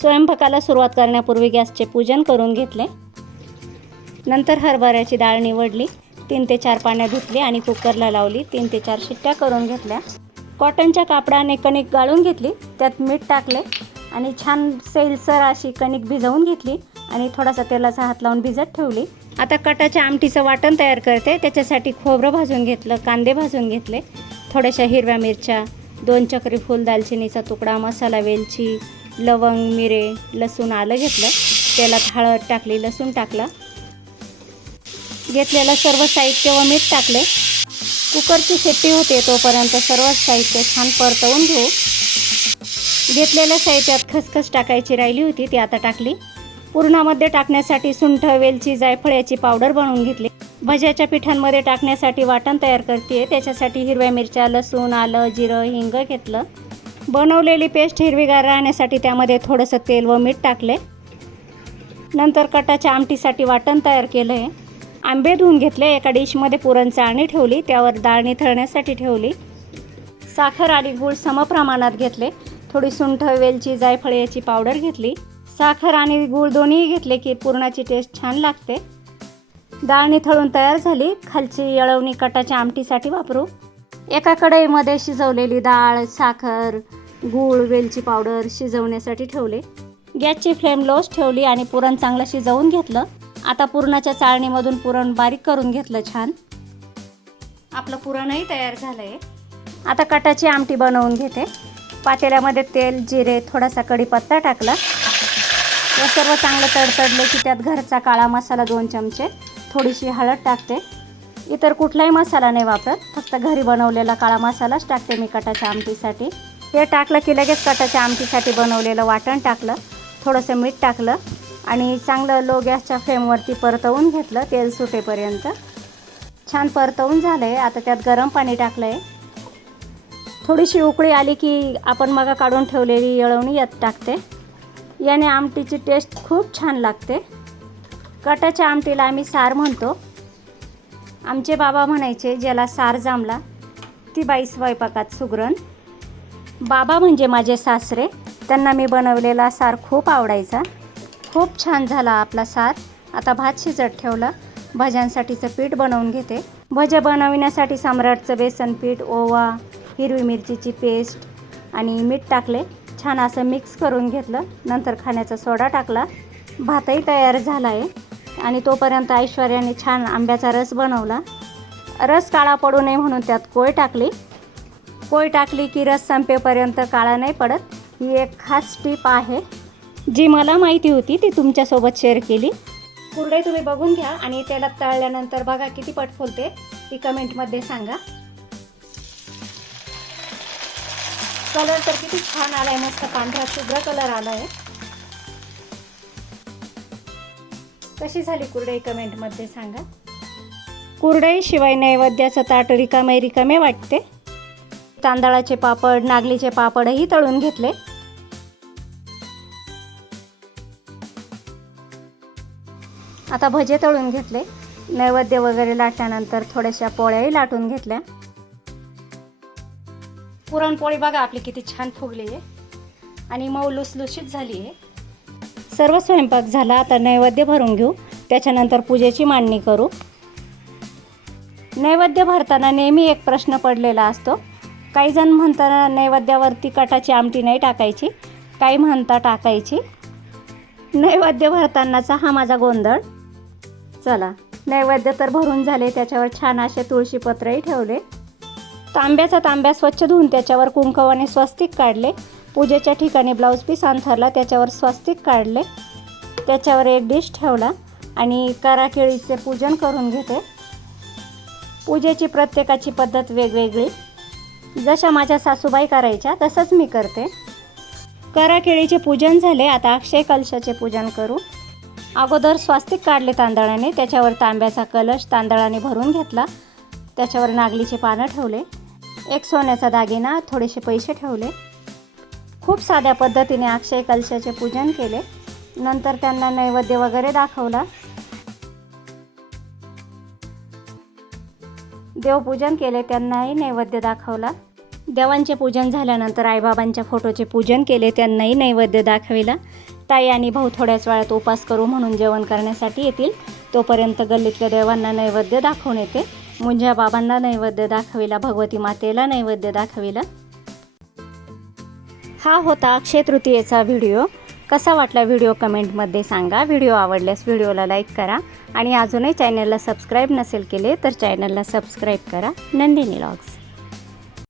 स्वयंपाकाला सुरुवात करण्यापूर्वी गॅसचे पूजन करून घेतले। नंतर हरभऱ्याची डाळ निवडली, 3 ते 4 पाण्यात धुतली आणि कुकरला लावली। 3 ते 4 शिट्ट्या करून घेतल्या। कॉटनच्या कापडाने कणिक गाळून घेतली, त्यात मीठ टाकले आणि छान सैलसर अशी कणिक भिजवून घेतली आणि थोडासा तेलाचा हात लावून भिजत ठेवली। आता कटाच्या आमटीचं वाटण तयार करते। त्याच्यासाठी खोबरं भाजून घेतलं, कांदे भाजून घेतले, थोड्याशा हिरव्या मिरच्या, 2 चक्री फूल, दालचिनीचा तुकडा, मसाला, वेलची, लवंग, मिरे, लसूण, आलं घेतलं। तेलात हळद टाकली, लसूण टाकला, घेतलेलं सर्व साहित्य व मीठ टाकले। कुकरची शिट्टी होते तोपर्यंत सर्व साहित्य छान परतवून घेऊ। घेतलेल्या साहित्यात खसखस टाकायची राहिली होती, ती आता टाकली। पुरणामध्ये टाकण्यासाठी सुंठ, वेलची, जायफळ याची पावडर बनवून घेतली। भज्याच्या पिठांमध्ये टाकण्यासाठी वाटण तयार करते। त्याच्यासाठी हिरव्या मिरच्या, लसूण, आलं, जिरं, हिंग घेतलं। बनवलेली पेस्ट हिरवीगार राहण्यासाठी त्यामध्ये थोडंसं तेल व मीठ टाकले। नंतर कटाच्या आमटीसाठी वाटण तयार केलं आहे। आंबे धुवून घेतले, एका डिशमध्ये पुरण चाळणी ठेवली, त्यावर डाळ निथळण्यासाठी ठेवली। साखर आणि गूळ समप्रमाणात घेतले। थोडी सुंठ, वेलची, जायफळ याची पावडर घेतली। साखर आणि गूळ दोन्ही घेतले की पुरणाची टेस्ट छान लागते। डाळ निथळून तयार झाली। खालची येळवणी कटाच्या आमटीसाठी वापरू। एका कढईमध्ये शिजवलेली डाळ, साखर, गूळ, वेलची पावडर शिजवण्यासाठी ठेवले। गॅसची फ्लेम लोच ठेवली आणि पुरण चांगलं शिजवून घेतलं। आता पुरणाच्या चाळणीमधून पुरण बारीक करून घेतलं छान। आपलं पुरणही तयार झालंय। आता कटाची आमटी बनवून घेते। पातेल्यामध्ये तेल, जिरे, थोडासा कढीपत्ता टाकला। हे सर्व चांगलं तडतडले की त्यात घरचा काळा मसाला 2 चमचे, थोडीशी हळद टाकते। इतर कुठलाही मसाला नाही वापरत, फक्त घरी बनवलेला काळा मसालाच टाकते मी कटाच्या आमटीसाठी। हे टाकलं की लगेच कटाच्या आमटीसाठी बनवलेलं वाटण टाकलं, थोडंसं मीठ टाकलं आणि चांगलं लो गॅसच्या फ्लेमवरती परतवून घेतलं तेल सुटेपर्यंत। छान परतवून झालं आहे। आता त्यात गरम पाणी टाकलं आहे। थोडीशी उकळी आली की आपण मग काढून ठेवलेली येळवणी यात टाकते। याने आमटीची टेस्ट खूप छान लागते। कटाच्या आमटीला आम्ही सार म्हणतो। आमचे बाबा म्हणायचे, ज्याला सार जमला ती बाई स्वयंपाकात सुगरण। बाबा म्हणजे माझे सासरे, त्यांना मी बनवलेला सार खूप आवडायचा। खूप छान झाला आपला सार। आता भात शिजत ठेवला। भज्यांसाठीचं पीठ बनवून घेते। भजे बनवण्यासाठी सम्राटचं बेसन पीठ, ओवा, हिरवी मिरचीची पेस्ट आणि मीठ टाकले। छान असं मिक्स करून घेतलं। नंतर खाण्याचा सोडा टाकला। भातही तयार झाला आहे आणि तोपर्यंत ऐश्वर्याने छान आंब्याचा रस बनवला। रस काळा पडू नये म्हणून त्यात कोय टाकली। कोय टाकली की रस संपेपर्यंत काळा नाही पडत। ही एक खास टीप आहे जी मला माहिती होती, ती तुमच्यासोबत शेअर केली। कुरडई तुम्ही बघून घ्या आणि त्याला तळल्यानंतर बघा किती पट फुलते, ती कमेंटमध्ये सांगा। कलर तर किती छान आलाय, मस्त पांढरा शुभ्र कलर आलाय। कशी झाली कुरडई कमेंटमध्ये सांगा। कुरडई शिवाय नैवेद्याचं ताट रिकामे वाटते। तांदळाचे पापड, नागलीचे पापडही तळून घेतले। आता भजे तळून घेतले। नैवेद्य वगैरे लाटल्यानंतर थोड्याशा पोळ्याही लाटून घेतल्या। पुरणपोळी बघा आपली किती छान फुगली आहे आणि मऊ लुसलुशीत झाली आहे। सर्व स्वयंपाक झाला। आता नैवेद्य भरून घेऊ, त्याच्यानंतर पूजेची मांडणी करू। नैवेद्य भरताना नेहमी एक प्रश्न पडलेला असतो। काही जण म्हणतात नैवेद्यावरती कटाची आमटी नाही टाकायची, काही म्हणतात टाकायची। नैवेद्य भरतानाचा हा माझा गोंधळ। चला, नैवेद्य तर भरून झाले, त्याच्यावर छान असे तुळशीपत्रही ठेवले। तांब्या स्वच्छ धुवून त्याच्यावर कुंकवाने स्वस्तिक काढले। पूजेच्या ठिकाणी ब्लाऊज पीस अंथरला, त्याच्यावर स्वस्तिक काढले। त्याच्यावर एक डिश ठेवला आणि कराकेळीचे पूजन करून घेते। पूजेची प्रत्येकाची पद्धत वेगवेगळी, जशा माझ्या सासूबाई करायच्या तसंच मी करते। कराकेळीचे पूजन झाले। आता अक्षय कलशाचे पूजन करू। अगोदर स्वस्तिक काढले तांदळाने, त्याच्यावर तांब्याचा कलश तांदळाने भरून घेतला। त्याच्यावर नागलीचे पानं ठेवले, एक सोन्याचा दागिना, थोडेसे पैसे ठेवले। खूप साध्या पद्धतीने अक्षय कलशाचे पूजन केले। नंतर त्यांना नैवेद्य वगैरे दाखवला। देवपूजन केले, त्यांनाही नैवेद्य दाखवला। देवांचे पूजन झाल्यानंतर आईबाबांच्या फोटोचे पूजन केले, त्यांनाही नैवेद्य दाखविला। ताई आणि भाऊ थोड्याच वेळात उपास करू म्हणून जेवण करण्यासाठी येतील. तोपर्यंत गल्लीतल्या देवांना नैवेद्य दाखवून येते. मुंज्या बाबांना नैवेद्य दाखविला, भगवती मातेला नैवेद्य दाखविला. हा होता अक्षय तृतीयेचा व्हिडिओ. कसा वाटला व्हिडिओ कमेंटमध्ये सांगा. व्हिडिओ आवडल्यास व्हिडिओला लाईक करा आणि अजूनही चॅनलला सबस्क्राईब नसेल केले तर चॅनलला सबस्क्राईब करा. नंदिनी व्लॉग्स.